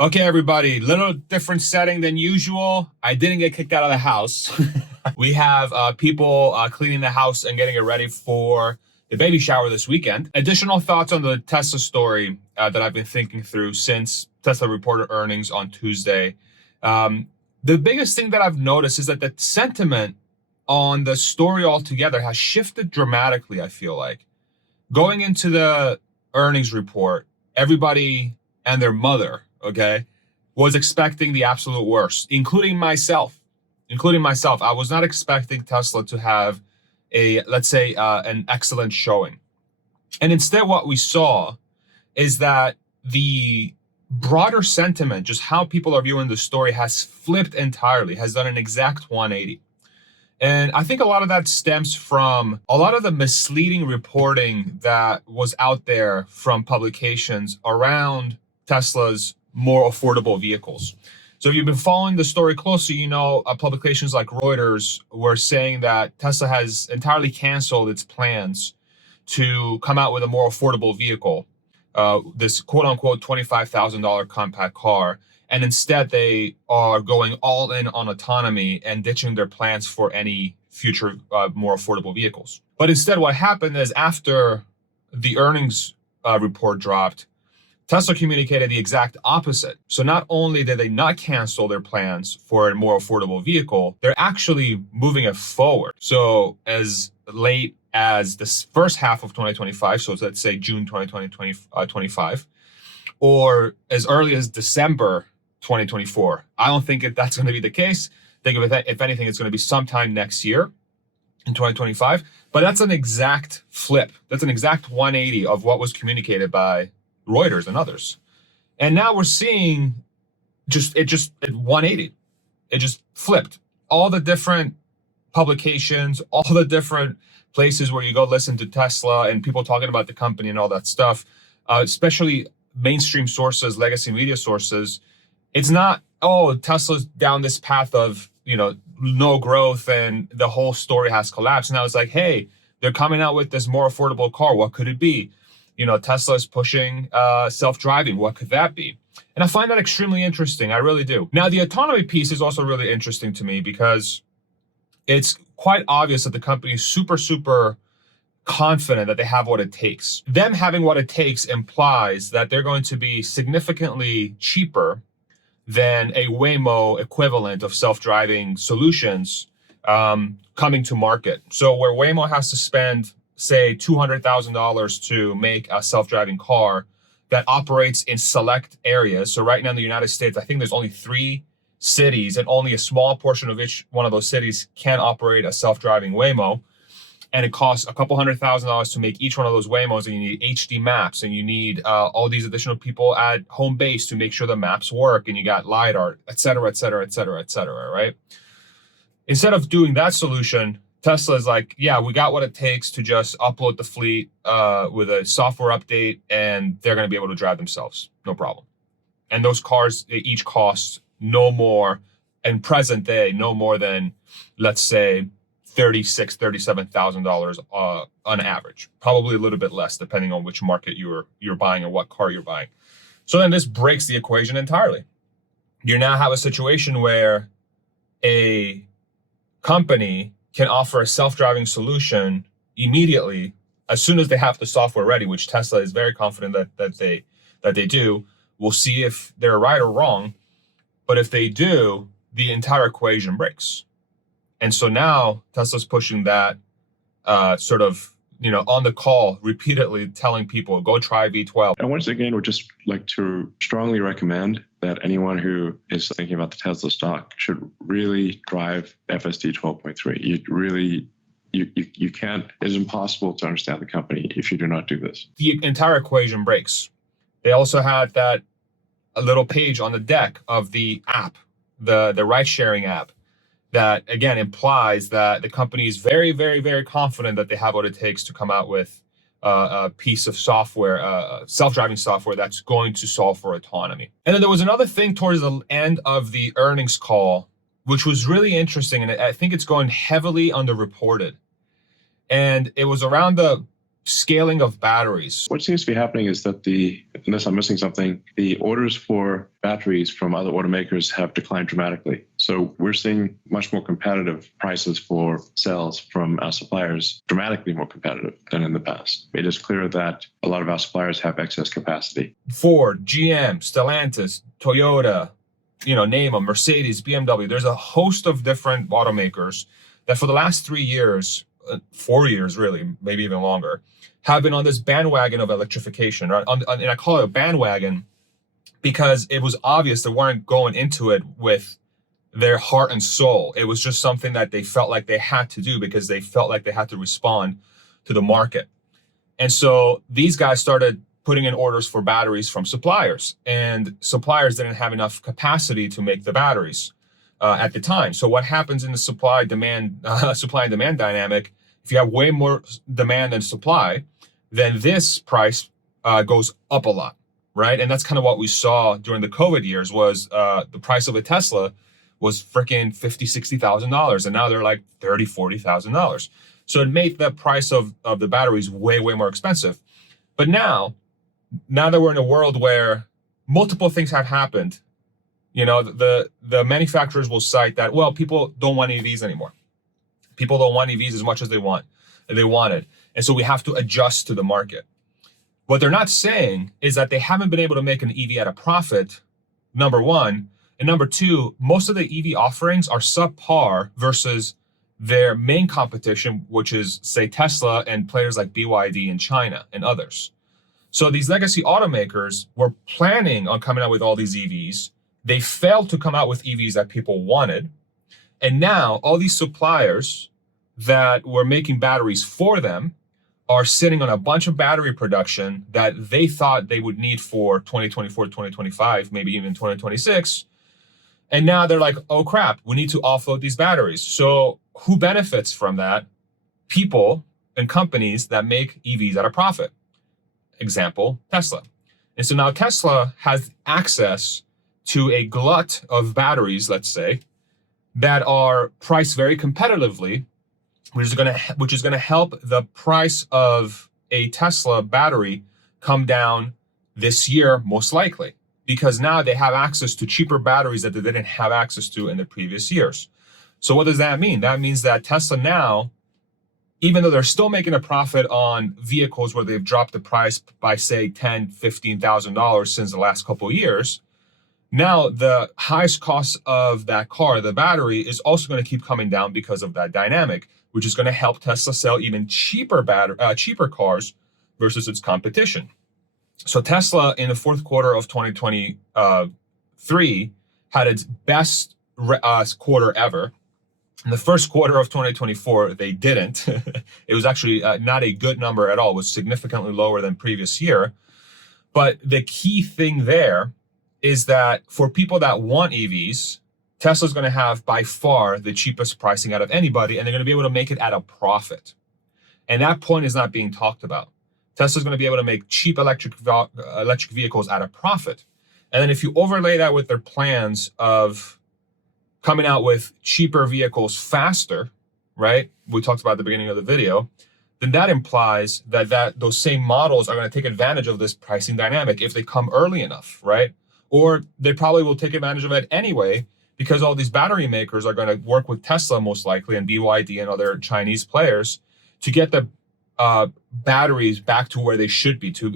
Okay, everybody, little different setting than usual. I didn't get kicked out of the house. We have people cleaning the house and getting it ready for the baby shower this weekend. Additional thoughts on the Tesla story that I've been thinking through since Tesla reported earnings on Tuesday. The biggest thing that I've noticed is that the sentiment on the story altogether has shifted dramatically, I feel like. Going into the earnings report, everybody and their mother, okay, was expecting the absolute worst, including myself. I was not expecting Tesla to have let's say, an excellent showing. And instead, what we saw is that the broader sentiment, just how people are viewing the story, has flipped entirely, has done an exact 180. And I think a lot of that stems from a lot of the misleading reporting that was out there from publications around Tesla's more affordable vehicles. So if you've been following the story closely, you know publications like Reuters were saying that Tesla has entirely canceled its plans to come out with a more affordable vehicle, this quote unquote $25,000 compact car. And instead, they are going all in on autonomy and ditching their plans for any future more affordable vehicles. But instead, what happened is after the earnings report dropped, Tesla communicated the exact opposite. So not only did they not cancel their plans for a more affordable vehicle, they're actually moving it forward. So as late as this first half of 2025, so let's say June 2025, or as early as December 2024. I don't think that's going to be the case. Think of it, if anything, it's going to be sometime next year in 2025. But that's an exact flip. That's an exact 180 of what was communicated by Reuters and others. And now we're seeing it 180. It just flipped. All the different publications, all the different places where you go listen to Tesla and people talking about the company and all that stuff, especially mainstream sources, legacy media sources. It's not, oh, Tesla's down this path of, no growth and the whole story has collapsed. Now it's like, hey, they're coming out with this more affordable car. What could it be? Tesla is pushing self-driving. What could that be? And I find that extremely interesting. I really do. Now, the autonomy piece is also really interesting to me because it's quite obvious that the company is super, super confident that they have what it takes. Them having what it takes implies that they're going to be significantly cheaper than a Waymo equivalent of self-driving solutions coming to market. So where Waymo has to spend, say, $200,000 to make a self-driving car that operates in select areas. So right now in the United States, I think there's only 3 cities and only a small portion of each one of those cities can operate a self-driving Waymo. And it costs a couple $100,000 to make each one of those Waymos, and you need HD maps, and you need all these additional people at home base to make sure the maps work, and you got LiDAR, et cetera, et cetera, et cetera, et cetera, right? Instead of doing that solution, Tesla is like, yeah, we got what it takes to just upload the fleet with a software update, and they're going to be able to drive themselves, no problem. And those cars, they each cost no more, in present day, no more than, let's say, $36,000, $37,000 on average, probably a little bit less depending on which market you're buying and what car you're buying. So then this breaks the equation entirely. You now have a situation where a company can offer a self-driving solution immediately as soon as they have the software ready, which Tesla is very confident that they do. We'll see if they're right or wrong, but if they do, the entire equation breaks. And so now Tesla's pushing that sort of, on the call, repeatedly telling people, go try V12. And once again, would just like to strongly recommend that anyone who is thinking about the Tesla stock should really drive FSD 12.3. You can't, it's impossible to understand the company if you do not do this. The entire equation breaks. They also had a little page on the deck of the app, the ride-sharing app, that again implies that the company is very, very, very confident that they have what it takes to come out with a piece of software, self-driving software that's going to solve for autonomy. And then there was another thing towards the end of the earnings call, which was really interesting, and I think it's going heavily underreported. And it was around the scaling of batteries. What seems to be happening is that unless I'm missing something, the orders for batteries from other automakers have declined dramatically. So we're seeing much more competitive prices for cells from our suppliers, dramatically more competitive than in the past. It is clear that a lot of our suppliers have excess capacity. Ford, GM, Stellantis, Toyota, name them, Mercedes, BMW. There's a host of different automakers that for the last 3 years, 4 years really, maybe even longer, have been on this bandwagon of electrification, right? And I call it a bandwagon because it was obvious they weren't going into it with their heart and soul. It was just something that they felt like they had to do because they felt like they had to respond to the market. And so these guys started putting in orders for batteries from suppliers, and suppliers didn't have enough capacity to make the batteries at the time. So what happens in the supply and demand dynamic? If you have way more demand than supply, then this price goes up a lot, right? And that's kind of what we saw during the COVID years was the price of a Tesla was freaking $50,000, $60,000, and now they're like $30,000, $40,000. So it made the price of the batteries way, way more expensive. But now that we're in a world where multiple things have happened, the manufacturers will cite that, well, people don't want EVs anymore. People don't want EVs as much as they wanted. And so we have to adjust to the market. What they're not saying is that they haven't been able to make an EV at a profit, number one. And number two, most of the EV offerings are subpar versus their main competition, which is, say, Tesla and players like BYD in China and others. So these legacy automakers were planning on coming out with all these EVs. They failed to come out with EVs that people wanted. And now all these suppliers that were making batteries for them are sitting on a bunch of battery production that they thought they would need for 2024, 2025, maybe even 2026. And now they're like, oh crap, we need to offload these batteries. So who benefits from that? People and companies that make EVs at a profit. Example, Tesla. And so now Tesla has access to a glut of batteries, let's say, that are priced very competitively, which is going to help the price of a Tesla battery come down this year, most likely, because now they have access to cheaper batteries that they didn't have access to in the previous years. So what does that mean? That means that Tesla now, even though they're still making a profit on vehicles where they've dropped the price by, say, $10,000, $15,000 since the last couple of years, now the highest cost of that car, the battery, is also going to keep coming down because of that dynamic, which is going to help Tesla sell even cheaper cars versus its competition. So Tesla in the fourth quarter of 2023 had its best quarter ever. In the first quarter of 2024, they didn't. It was actually not a good number at all. It was significantly lower than previous year. But the key thing there is that for people that want EVs, Tesla's going to have by far the cheapest pricing out of anybody, and they're going to be able to make it at a profit. And that point is not being talked about. Tesla's going to be able to make cheap electric vehicles at a profit. And then if you overlay that with their plans of coming out with cheaper vehicles faster, right? We talked about at the beginning of the video, then that implies that those same models are going to take advantage of this pricing dynamic if they come early enough, right? Or they probably will take advantage of it anyway, because all these battery makers are going to work with Tesla most likely and BYD and other Chinese players to get the batteries back to where they should be, to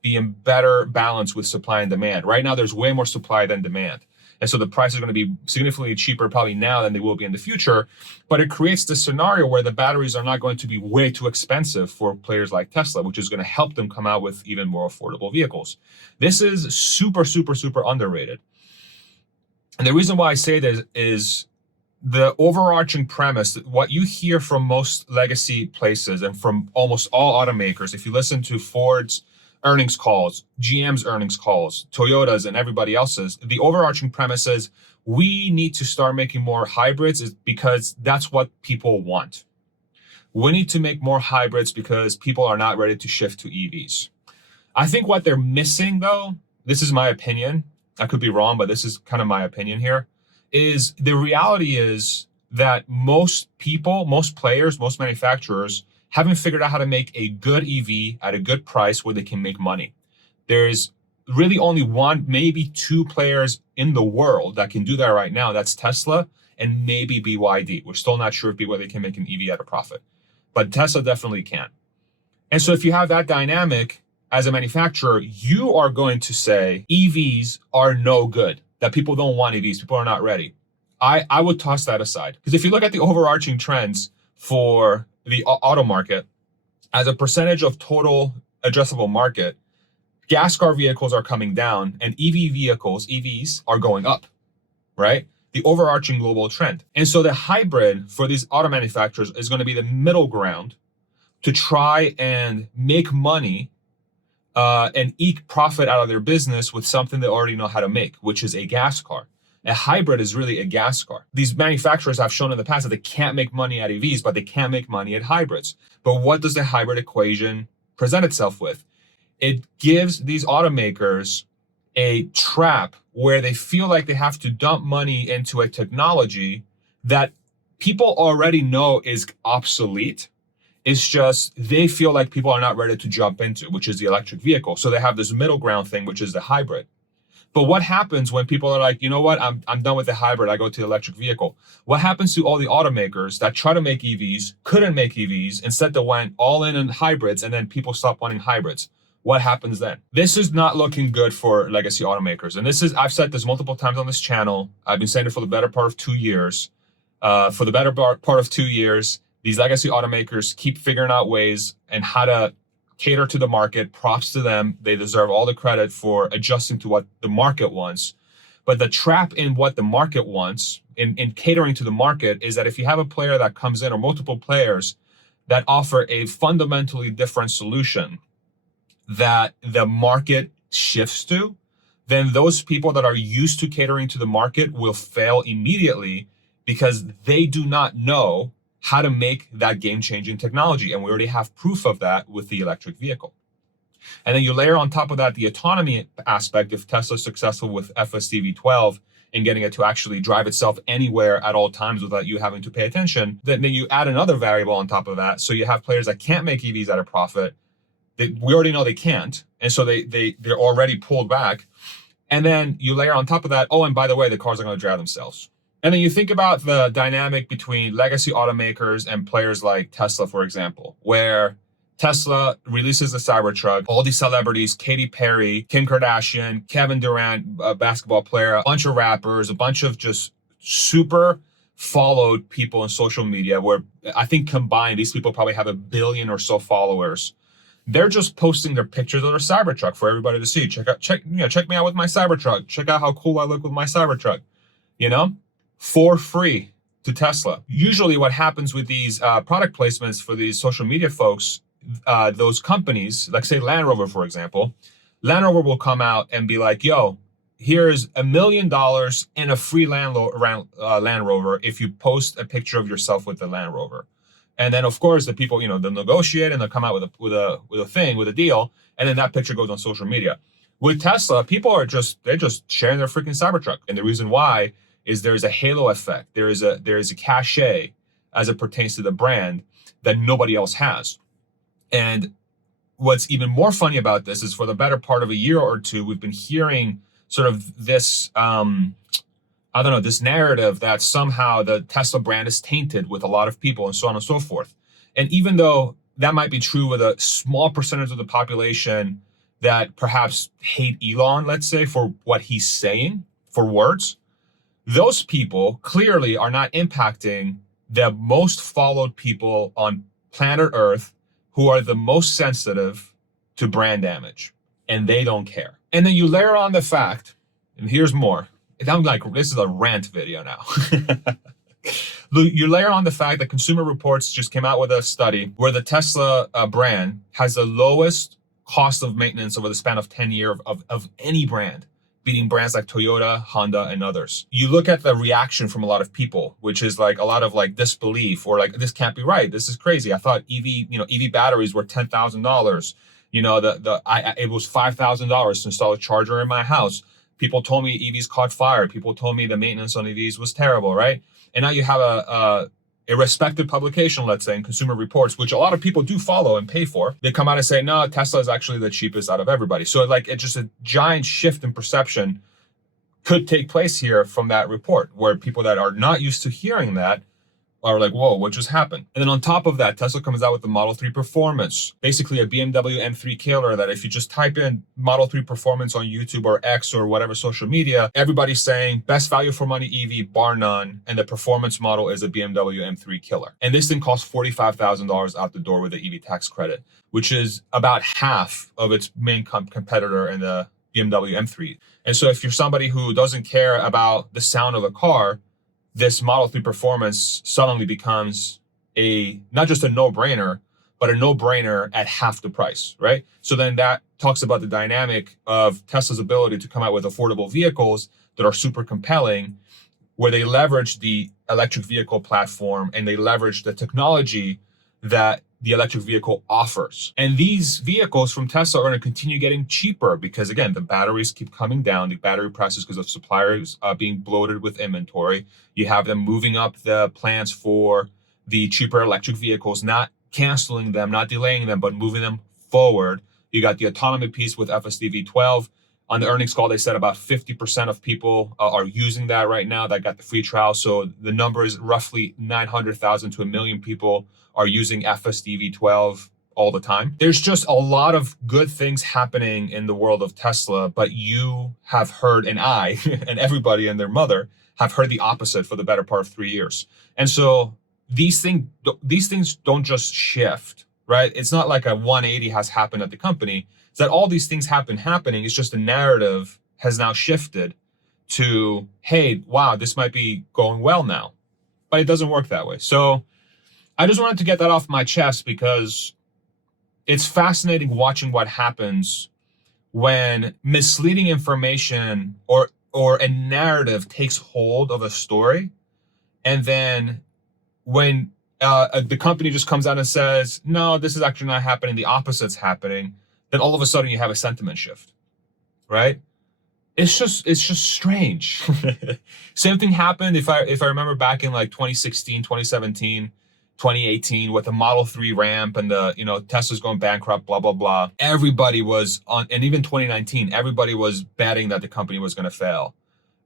be in better balance with supply and demand. Right now, there's way more supply than demand. And so the price is going to be significantly cheaper probably now than they will be in the future. But it creates this scenario where the batteries are not going to be way too expensive for players like Tesla, which is going to help them come out with even more affordable vehicles. This is super, super, super underrated. And the reason why I say this is the overarching premise, what you hear from most legacy places and from almost all automakers, if you listen to Ford's earnings calls, GM's earnings calls, Toyota's and everybody else's, the overarching premise is we need to start making more hybrids because that's what people want. We need to make more hybrids because people are not ready to shift to EVs. I think what they're missing though, this is my opinion, I could be wrong, but this is kind of my opinion here, is the reality is that most people, most players, most manufacturers haven't figured out how to make a good EV at a good price where they can make money. There's really only one, maybe two players in the world that can do that right now. That's Tesla and maybe BYD. We're still not sure if BYD can make an EV at a profit, but Tesla definitely can. And so if you have that dynamic as a manufacturer, you are going to say EVs are no good, that people don't want EVs, people are not ready. I would toss that aside. Because if you look at the overarching trends for the auto market, as a percentage of total addressable market, gas car vehicles are coming down and EV vehicles, EVs, are going up, right? The overarching global trend. And so the hybrid for these auto manufacturers is going to be the middle ground to try and make money and eke profit out of their business with something they already know how to make, which is a gas car. A hybrid is really a gas car. These manufacturers have shown in the past that they can't make money at EVs, but they can make money at hybrids. But what does the hybrid equation present itself with? It gives these automakers a trap where they feel like they have to dump money into a technology that people already know is obsolete. It's just they feel like people are not ready to jump into, which is the electric vehicle. So they have this middle ground thing, which is the hybrid. But what happens when people are like, you know what, I'm done with the hybrid, I go to the electric vehicle? What happens to all the automakers that try to make EVs, couldn't make EVs, instead they went all in on hybrids, and then people stopped wanting hybrids? What happens then? This is not looking good for legacy automakers. And this is, I've said this multiple times on this channel. I've been saying it for the better part of 2 years. For the better part of 2 years, these legacy automakers keep figuring out ways and how to cater to the market. Props to them. They deserve all the credit for adjusting to what the market wants. But the trap in what the market wants, in catering to the market, is that if you have a player that comes in, or multiple players that offer a fundamentally different solution that the market shifts to, then those people that are used to catering to the market will fail immediately because they do not know how to make that game-changing technology. And we already have proof of that with the electric vehicle. And then you layer on top of that the autonomy aspect. If Tesla's successful with FSD V12 and getting it to actually drive itself anywhere at all times without you having to pay attention, then you add another variable on top of that. So you have players that can't make EVs at a profit. We already know they can't. And so they're already pulled back. And then you layer on top of that, oh, and by the way, the cars are going to drive themselves. And then you think about the dynamic between legacy automakers and players like Tesla, for example, where Tesla releases the Cybertruck, all these celebrities, Katy Perry, Kim Kardashian, Kevin Durant, a basketball player, a bunch of rappers, a bunch of just super followed people on social media, where I think combined, these people probably have 1 billion or so followers. They're just posting their pictures of their Cybertruck for everybody to see. Check me out with my Cybertruck. Check out how cool I look with my Cybertruck, for free to Tesla. Usually what happens with these product placements for these social media folks, those companies, like say Land Rover, for example, Land Rover will come out and be like, yo, here's $1 million and a free Land Rover if you post a picture of yourself with the Land Rover. And then of course the people, they'll negotiate and they'll come out with a deal, and then that picture goes on social media. With Tesla, people are they're just sharing their freaking Cybertruck. And the reason why is there's a halo effect. There is a cachet as it pertains to the brand that nobody else has. And what's even more funny about this is for the better part of a year or two, we've been hearing sort of this, this narrative that somehow the Tesla brand is tainted with a lot of people and so on and so forth. And even though that might be true with a small percentage of the population that perhaps hate Elon, let's say, for what he's saying, for words, those people clearly are not impacting the most followed people on planet Earth who are the most sensitive to brand damage, and they don't care. And then you layer on the fact, and here's more. I'm like, this is a rant video now. You layer on the fact that Consumer Reports just came out with a study where the Tesla brand has the lowest cost of maintenance over the span of 10 years of any brand, beating brands like Toyota, Honda, and others. You look at the reaction from a lot of people, which is like a lot of like disbelief, or like, this can't be right. This is crazy. I thought EV batteries were $10,000. It was $5,000 to install a charger in my house. People told me EVs caught fire. People told me the maintenance on EVs was terrible, right? And now you have a respected publication, let's say, in Consumer Reports, which a lot of people do follow and pay for, they come out and say, no, Tesla is actually the cheapest out of everybody. So like, it's just a giant shift in perception could take place here from that report, where people that are not used to hearing that are like, whoa, what just happened? And then on top of that, Tesla comes out with the Model 3 Performance, basically a BMW M3 killer that if you just type in Model 3 Performance on YouTube or X or whatever social media, everybody's saying best value for money EV bar none, and the performance model is a BMW M3 killer. And this thing costs $45,000 out the door with the EV tax credit, which is about half of its main competitor in the BMW M3. And so if you're somebody who doesn't care about the sound of a car, this Model 3 Performance suddenly becomes not just a no-brainer, but a no-brainer at half the price, right? So then that talks about the dynamic of Tesla's ability to come out with affordable vehicles that are super compelling, where they leverage the electric vehicle platform and they leverage the technology that the electric vehicle offers. And these vehicles from Tesla are going to continue getting cheaper because, again, the batteries keep coming down, the battery prices, because of suppliers being bloated with inventory. You have them moving up the plans for the cheaper electric vehicles, not canceling them, not delaying them, but moving them forward. You got the autonomy piece with FSD V12. On the earnings call, they said about 50% of people are using that right now that got the free trial. So the number is roughly 900,000 to 1 million people are using FSD V12 all the time. There's just a lot of good things happening in the world of Tesla, but you have heard, and I, and everybody and their mother have heard the opposite for the better part of 3 years. And so these things don't just shift, right? It's not like a 180 has happened at the company. It's that all these things happening. It's just the narrative has now shifted to, hey, wow, this might be going well now. But it doesn't work that way. So I just wanted to get that off my chest because it's fascinating watching what happens when misleading information or a narrative takes hold of a story. And then when the company just comes out and says, no, this is actually not happening, the opposite's happening, then all of a sudden you have a sentiment shift, right? It's just strange. Same thing happened, if I remember, back in like 2016, 2017, 2018 with the Model 3 ramp and Tesla's going bankrupt, blah, blah, blah. Everybody was on, and even 2019, everybody was betting that the company was going to fail.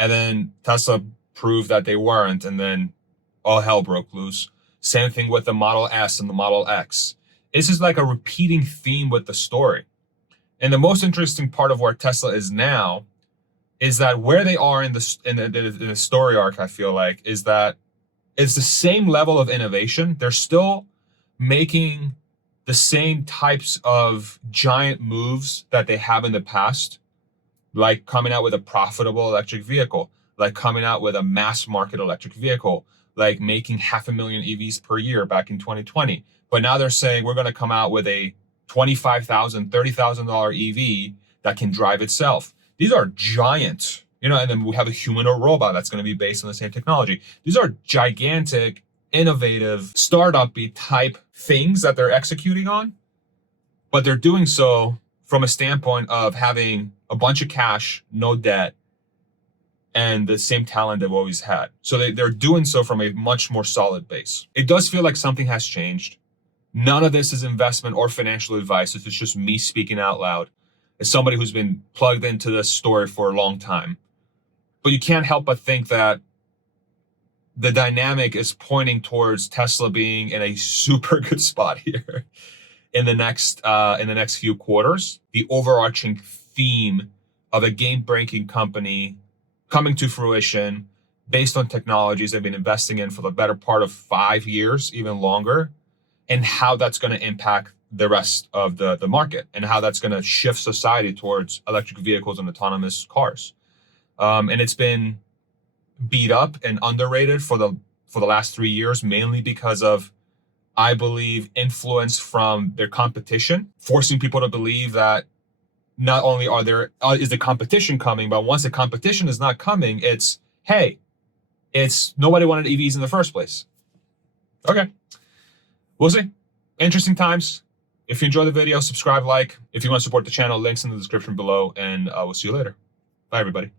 And then Tesla proved that they weren't, and then all hell broke loose. Same thing with the Model S and the Model X. This is like a repeating theme with the story. And the most interesting part of where Tesla is now is that where they are in the story arc, I feel like, is that it's the same level of innovation. They're still making the same types of giant moves that they have in the past, like coming out with a profitable electric vehicle, like coming out with a mass market electric vehicle, like making 500,000 EVs per year back in 2020. But now they're saying we're going to come out with a $25,000, $30,000 EV that can drive itself. These are giant, and then we have a human or robot that's going to be based on the same technology. These are gigantic, innovative, startup-y type things that they're executing on, but they're doing so from a standpoint of having a bunch of cash, no debt, and the same talent they've always had. So they're doing so from a much more solid base. It does feel like something has changed. None of this is investment or financial advice. It's just me speaking out loud as somebody who's been plugged into this story for a long time. But you can't help but think that the dynamic is pointing towards Tesla being in a super good spot here in the next few quarters. The overarching theme of a game-breaking company coming to fruition based on technologies they've been investing in for the better part of 5 years, even longer, and how that's going to impact the rest of the market and how that's going to shift society towards electric vehicles and autonomous cars. And it's been beat up and underrated for the last 3 years, mainly because of, I believe, influence from their competition, forcing people to believe that not only is the competition coming, but once the competition is not coming, it's nobody wanted EVs in the first place. Okay, we'll see. Interesting times. If you enjoy the video, subscribe, like. If you want to support the channel, links in the description below, and we'll see you later. Bye, everybody.